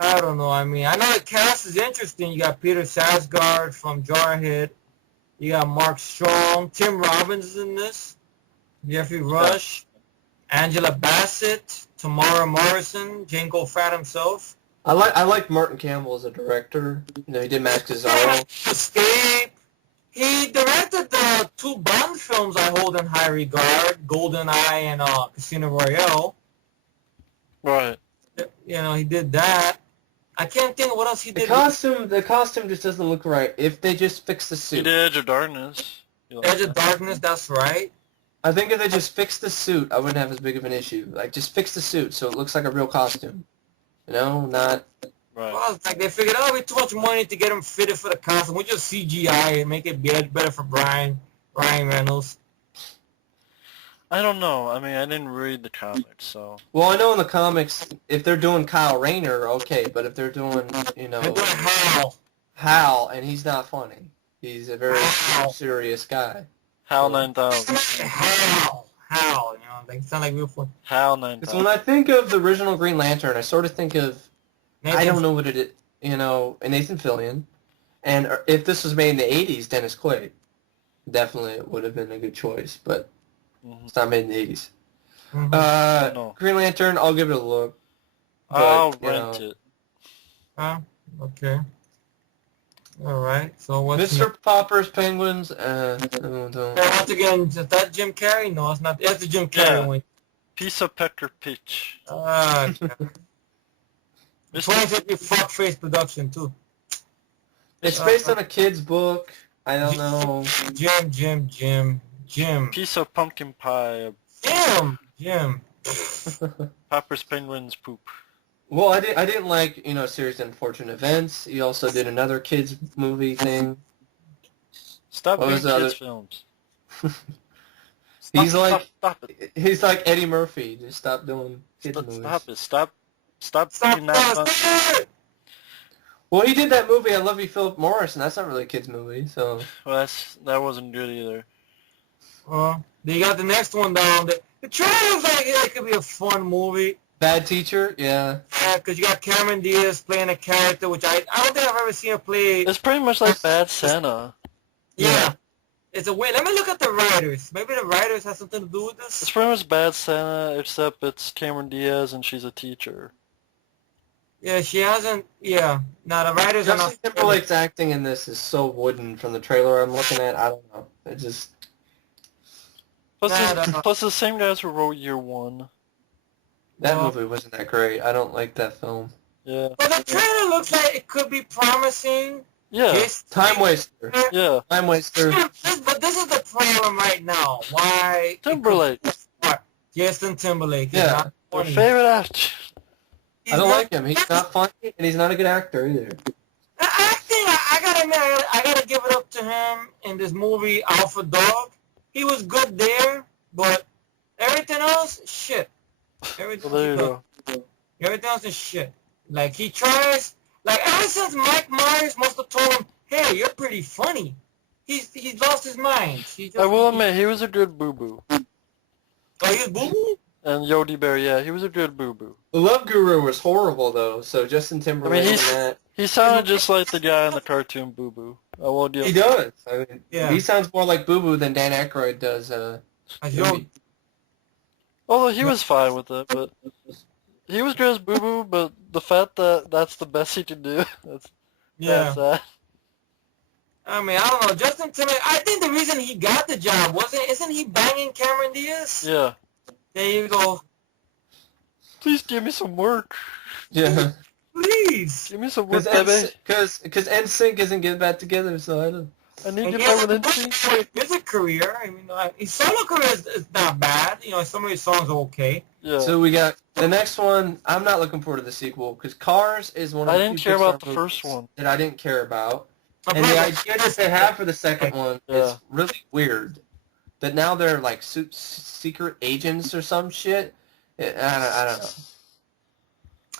I don't know. I mean, I know the cast is interesting. You got Peter Sarsgaard from Jarhead. You got Mark Strong. Tim Robbins is in this. Jeffrey Yeah. Rush. Angela Bassett. Tamara Morrison. Jango Fat himself. I like Martin Campbell as a director. He did Mask of Zorro. Escape. He directed the 2 Bond films I hold in high regard, GoldenEye and Casino Royale. Right. He did that. I can't think of what else he The did. costume just doesn't look right. If they just fix the He suit, did Edge of Darkness. You like Edge of that? Darkness, that's right. I think if they just fix the suit, I wouldn't have as big of an issue. Like, just fix the suit so it looks like a real costume. Not. Right. Well, it's like they figured, it'd be too much money to get him fitted for the costume. We'll just CGI and make it better for Ryan Reynolds. I don't know. I mean, I didn't read the comics, so. Well, I know in the comics, if they're doing Kyle Rayner, okay, but if they're doing, They're doing Hal. Hal, and he's not funny. He's a very Hal. serious guy. HAL 9000. Hal, they sound like real fun. HAL Because when 9000. I think of the original Green Lantern, I sort of think of, I don't know what it is, and Nathan Fillion. And if this was made in the 80s, Dennis Quaid. Definitely would have been a good choice, but it's not made in the 80s. Mm-hmm. No. Green Lantern, I'll give it a look. I'll But, rent it. Okay. All right. So what's Mr. Popper's Penguins, once again, is that Jim Carrey? No, it's not. That's the Jim Carrey Yeah. one. Piece of Pecker Pitch. Okay. 2050 fuckface production too. It's based on a kid's book. I don't know. Jim. Piece of pumpkin pie. Jim. Popper's Penguins poop. Well, I didn't like, Series of Unfortunate Events. He also did another kids movie thing. Stop What doing was the other- kids films. Stop it. He's like Eddie Murphy. Just stop doing kids movies. Stop it. Stop doing that. Stop. Well, he did that movie, I Love You, Philip Morris, and that's not really a kids movie, so. Well, that wasn't good either. Then you got the next one down. The trailer looks like it could be a fun movie. Bad Teacher, yeah. Yeah, because you got Cameron Diaz playing a character, which I don't think I've ever seen her play. It's pretty much like Bad Santa. Yeah. It's a way. Let me look at the writers. Maybe the writers have something to do with It's this. pretty much Bad Santa, except it's Cameron Diaz and she's a teacher. Yeah, she hasn't. Yeah. No, the writers are Justin not. Timberlake's acting in this is so wooden from the trailer I'm looking at. I don't know. It just. Plus the same guys who wrote Year One. That Well- movie wasn't that great. I don't like that film. Yeah. But the trailer looks like it could be promising. Yeah. Yes. Time waster. Yeah. Time waster. But this is the problem right now. Why? Timberlake. Justin Timberlake. Yeah. Is not My funny. favorite actor. He's I don't not- like him. He's not funny, and he's not a good actor either. Acting, I gotta admit, I gotta give it up to him in this movie, Alpha Dog. He was good there, but everything else, shit. Everything, Well, there you go. everything else is shit. Like, he tries, like, ever since Mike Myers must have told him, hey, you're pretty funny. He's lost his mind. I will admit, he was a good boo-boo. Oh, he was boo-boo? And Yodi Bear, yeah, he was a good boo-boo. The Love Guru was horrible, though, so Justin Timberlake and that. He sounded just like the guy in the cartoon Boo Boo. I will give He does. I mean, Yeah. he sounds more like Boo Boo than Dan Aykroyd does. Although he was fine with it, but he was good as Boo Boo. But the fact that that's the best he could do, that's sad. I mean, I don't know. Justin Timberlake, I think the reason he got the job isn't he banging Cameron Diaz? Yeah. There you go. Please give me some work. Yeah. Please. Give me some work, Because baby. NSYNC isn't getting back together, so I don't. I need And you back with NSYNC. his music career, I mean, his solo career is not bad. Some of his songs are okay. Yeah. So we got the next one. I'm not looking forward to the sequel because Cars is one of I the didn't few care about Pixar the first movies one. that I didn't care about. But And the bro, idea that they have for the second one Yeah. is really weird. That now they're like secret agents or some shit. I don't know.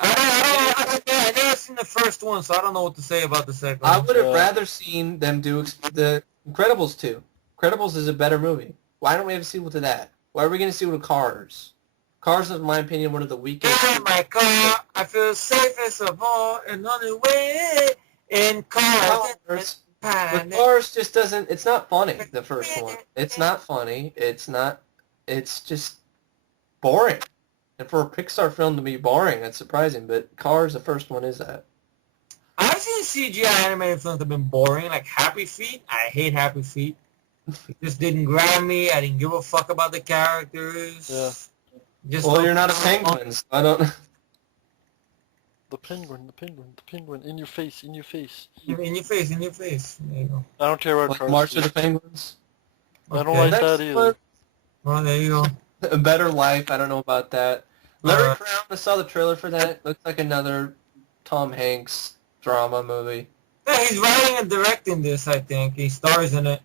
I never seen the first one, so I don't know what to say about the second one. I would have rather seen them do the Incredibles 2. Incredibles is a better movie. Why don't we have a sequel to that? Why are we going to sequel to Cars? Cars, in my opinion, one of the weakest. In my car, I feel safest of all. Another way in cars. But Cars just doesn't. It's not funny. The first one. It's not funny. It's just boring. And for a Pixar film to be boring, that's surprising. But Cars, the first one, is that. I've seen CGI animated films that have been boring, like Happy Feet. I hate Happy Feet. It just didn't grab me. I didn't give a fuck about the characters. Yeah. Well, you're not a penguin, so I don't... The penguin, in your face, in your face. In your face. There you go. I don't care about Cars. March of the Penguins? I don't like that either. Well, there you go. A Better Life, I don't know about that. Larry Crown, I saw the trailer for that. Looks like another Tom Hanks drama movie. Yeah, he's writing and directing this, I think. He stars in it.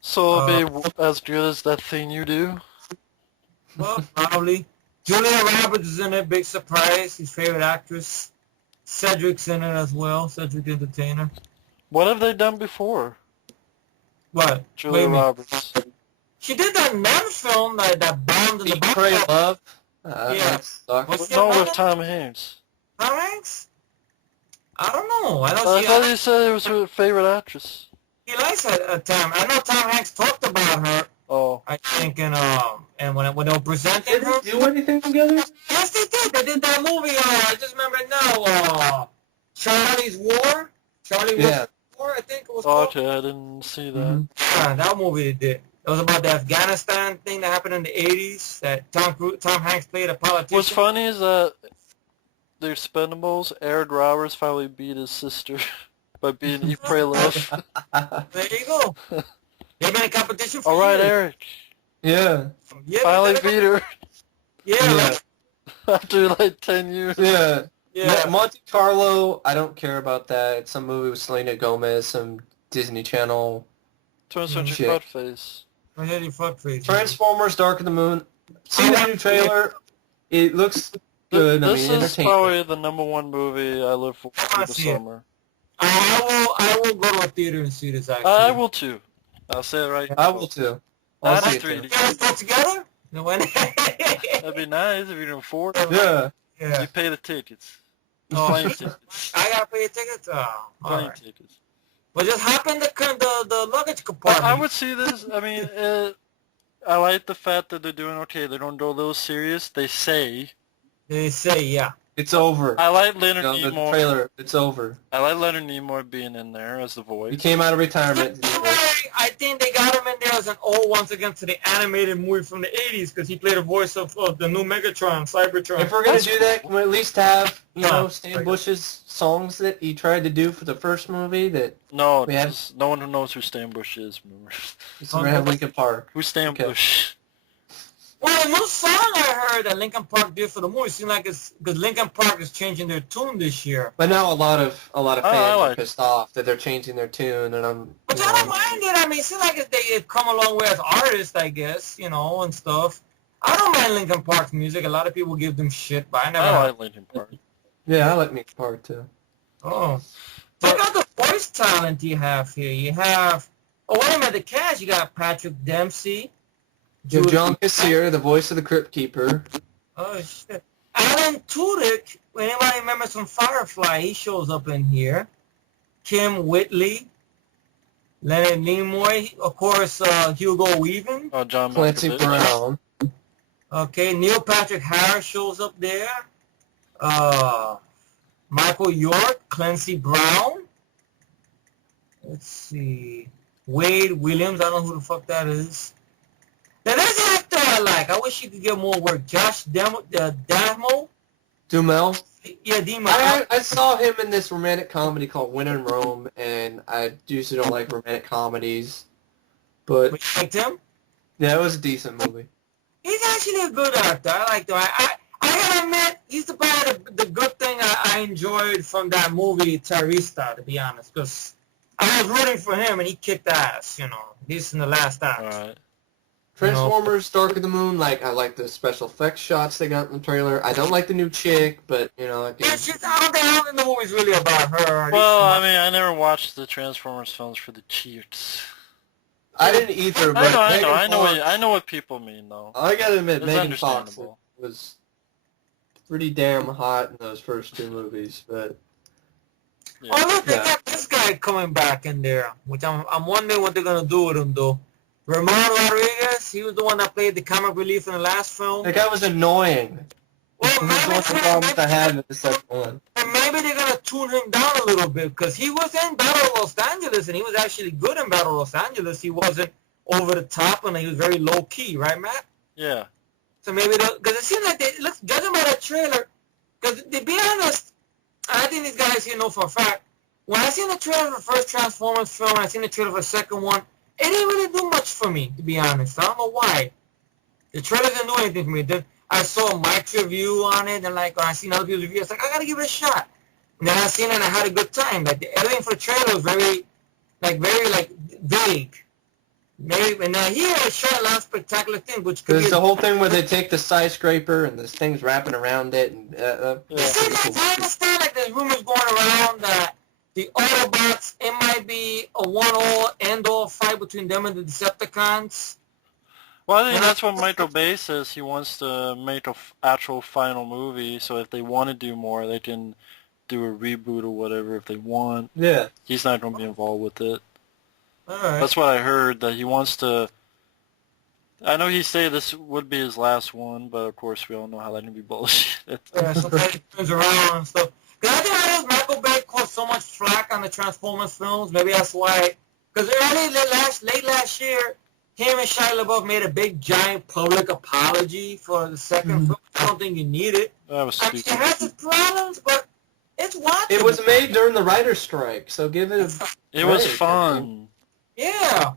So it'll be as good as that thing you do? Well, probably. Julia Roberts is in it, big surprise. His favorite actress. Cedric's in it as well, Cedric the Entertainer. What have they done before? What? Julia Roberts. She did that nun film that bombed in the box. Pray Love? Yeah. No, with Tom Hanks. Tom Hanks? I don't know. I thought you said it was her favorite actress. He likes Tom. I know Tom Hanks talked about her. Oh. I think, and when they were presenting her. Did they do anything together? Yes, they did. They did that movie. I just remember it now. Charlie's War. Charlie War, I think it was called. Okay, I didn't see that. Mm-hmm. Yeah, that movie they did. It was about the Afghanistan thing that happened in the 80s. That Tom Hanks played a politician. What's funny is that the Expendables, Eric Roberts finally beat his sister by being Eat, Pray, Love. There you go. They've been in competition for All right, years. Eric. Yeah. Finally beat her. Yeah. After like 10 years. Yeah. Yeah. Monte Carlo, I don't care about that. It's some movie with Selena Gomez, some Disney Channel. Turns into your butt face. Transformers: Dark of the Moon. See the new trailer. It looks good. This is entertaining. probably the #1 movie I live for the summer. I will go to a theater and see this, actually. I will too. I'll say it right now. I will too. I'll Not see in it 3D. too. You guys go together? No one. That'd be nice if you can afford it. Yeah. Yeah. You pay the tickets. Oh. Plane tickets. I gotta pay a ticket? Oh, Plane alright. tickets. Well, just hop in the luggage compartment. I would see this. I mean, I like the fact that they're doing okay. They don't go a little serious. They say. They say, yeah. It's over. I like Leonard The Nimoy. trailer. It's over. I like Leonard Nimoy being in there as the voice. He came out of retirement. I think they got him in there as an old once again to the animated movie from the 80s because he played the voice of the new Megatron, Cybertron. If we're gonna do that, can we at least have Stan Bush's songs that he tried to do for the first movie? That No, we have. no one who knows who Stan Bush is. Remember? We're gonna have Linkin Park. Who's Stan Bush? Well, the new song I heard that Linkin Park did for the movie seemed like it's because Linkin Park is changing their tune this year. But now a lot of fans like are pissed off that they're changing their tune, and I'm. But I don't mind it. I mean, it seems like they've come a long way as artists, I guess, and stuff. I don't mind Linkin Park's music. A lot of people give them shit, but I never. I like Linkin Park. Yeah, I like Linkin Park too. Oh, check out the voice talent you have here. You have. Oh, wait a minute. The cast. You got Patrick Dempsey. You have John Cassier, the voice of the Crypt Keeper. Oh, shit. Alan Tudyk, anybody remembers from Firefly, he shows up in here. Kim Whitley. Leonard Nimoy. Of course, Hugo Weaving. Oh, John Clancy Brown. Okay, Neil Patrick Harris shows up there. Michael York. Clancy Brown. Let's see. Wade Williams. I don't know who the fuck that is. Now, there's an actor I like. I wish he could get more work. Josh Duhamel. Dumel. Yeah, Dumel. I saw him in this romantic comedy called When in Rome, and I usually don't like romantic comedies, but You liked him? yeah, it was a decent movie. He's actually a good actor. I like him. I gotta admit, he's probably the good thing I enjoyed from that movie, Terrorista, to be honest, because I was rooting for him, and he kicked ass, He's in the last act. All right. Transformers: Dark of the Moon, I like the special effects shots they got in the trailer. I don't like the new chick, but, Yeah, I don't think the movie's really about her. Well, I mean, I never watched the Transformers films for the cheats. I didn't either, but I know what people mean, though. I gotta admit, It's Megan Fox understandable. was pretty damn hot in those first two movies, but... Yeah. Oh, look, they got this guy coming back in there, which I'm wondering what they're going to do with him, though. Ramon Rodriguez, he was the one that played the comic relief in the last film. That guy was annoying. Well, maybe the problems I had with the second one. And maybe they're going to tune him down a little bit, because he was in Battle of Los Angeles, and he was actually good in Battle of Los Angeles. He wasn't over the top, and he was very low-key, right, Matt? Yeah. So maybe, because it seems like judging by that trailer, because to be honest, I think these guys here know for a fact, when I seen the trailer for the first Transformers film, and I seen the trailer for the second one, it didn't really do much for me, to be honest. I don't know why. The trailer didn't do anything for me. Then I saw Mike's review on it, and like when I seen other people's reviews, I was like, I gotta give it a shot. And then I seen it, and I had a good time. Like everything for the trailer was very vague. Maybe, and then here it showed a lot of spectacular things, which could be the whole thing where they take the skyscraper and this thing's wrapping around it, and I understand like there's rumors going around that the Autobots, it might be a one-all, end-all fight between them and the Decepticons. Well, I think that's what Michael Bay says. He wants to make an actual final movie, so if they want to do more, they can do a reboot or whatever if they want. Yeah. He's not going to be involved with it. All right. That's what I heard, that he wants to... I know he said this would be his last one, but of course we all know how that can be bullshit. Yeah, sometimes it turns around and stuff. Because I think I know Michael Bay caught so much flack on the Transformers films. Maybe that's why. Because late last year, him and Shia LaBeouf made a big, giant public apology for the second film. I don't think you need it. That was stupid. I mean, it has its problems, but it's watchable. It was made during the writer's strike, so give it a... It was fun. Yeah.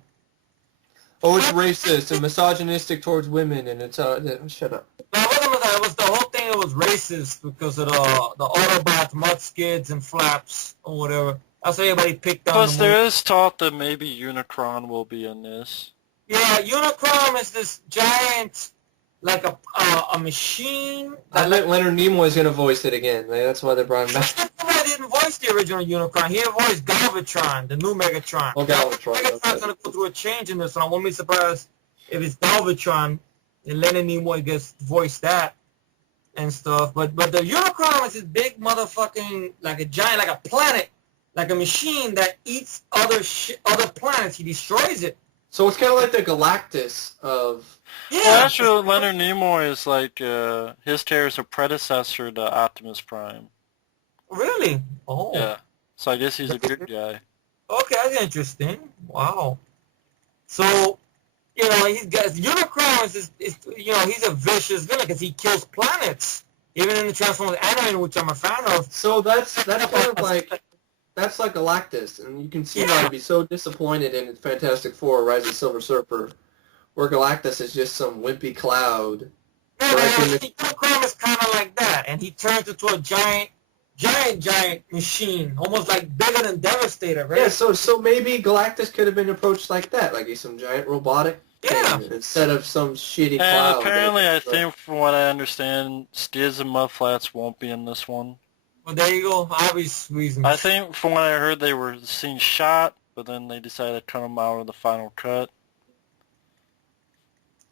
Oh, it's racist and misogynistic towards women, and it's... shut up. No, it was the whole thing that was racist because of the Autobots, Mudskids, and Flaps, or whatever. That's what everybody picked on. Plus, there is talk that maybe Unicron will be in this. Yeah, Unicron is this giant, like a machine. I bet Leonard Nimoy is going to voice it again. That's why they brought him back. I didn't voice the original Unicron. He voiced Galvatron, the new Megatron. Oh, Galvatron. Megatron's going to go through a change in this, and I won't be surprised if it's Galvatron and Leonard Nimoy gets voiced that and stuff. But the Unicron is this big motherfucking, like a giant, like a planet, like a machine that eats other planets. He destroys it. So it's kind of like the Galactus of... Yeah. Well, actually, Leonard Nimoy is like, his character is a predecessor to Optimus Prime. Really? Oh. Yeah. So I guess he's a good guy. Okay, that's interesting. Wow. So, Unicron is he's a vicious villain because he kills planets. Even in the Transformers anime, which I'm a fan of. So that's kind of like... That's like Galactus, and you can see why I'd be so disappointed in Fantastic Four, Rise of the Silver Surfer, where Galactus is just some wimpy cloud. Unicron is kind of like that, and he turns into a giant machine, almost like bigger than Devastator, right? Yeah, so maybe Galactus could have been approached like that, like he's some giant robotic thing, instead of some shitty cloud. And apparently, I think, from what I understand, Skids and Mudflats won't be in this one. Well, there you go. Obvious reasons. I think, from what I heard, they were seen shot, but then they decided to cut them out of the final cut.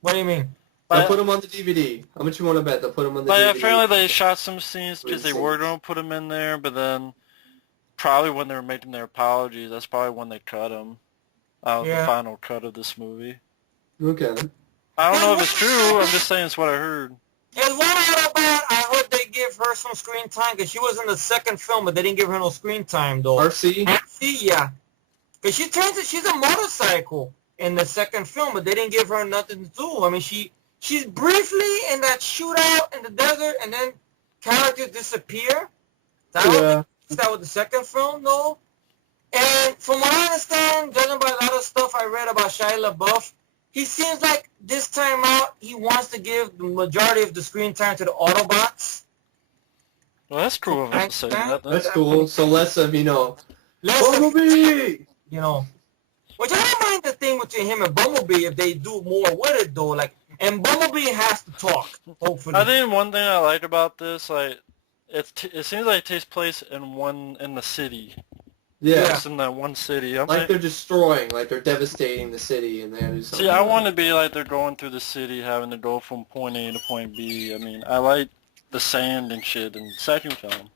What do you mean? They'll put them on the DVD. How much you want to bet they'll put them on the DVD? Apparently they shot some scenes because they were going to put them in there, but then probably when they were making their apologies, that's probably when they cut them out of the final cut of this movie. Okay. I don't know if it's true. I'm just saying it's what I heard. There's one Autobot. I hope they give her some screen time because she was in the second film, but they didn't give her no screen time though. RC? RC, yeah. Because she's a motorcycle in the second film, but they didn't give her nothing to do. I mean, she's briefly in that shootout in the desert, and then characters disappear. That was the second film though. And from what I understand, judging by a lot of stuff I read about Shia LaBeouf, he seems like this time out he wants to give the majority of the screen time to the Autobots. Well, that's cool of him to say that. That's cool. So less of, Bumblebee! Which I don't mind the thing between him and Bumblebee if they do more with it, though. And Bumblebee has to talk, hopefully. I think one thing I like about this, it seems like it takes place in the city. Yeah. Just in that one city. Like they're destroying, like they're devastating the city, and they do something. See, I want to be like they're going through the city, having to go from point A to point B. I mean, I like the sand and shit in the second film.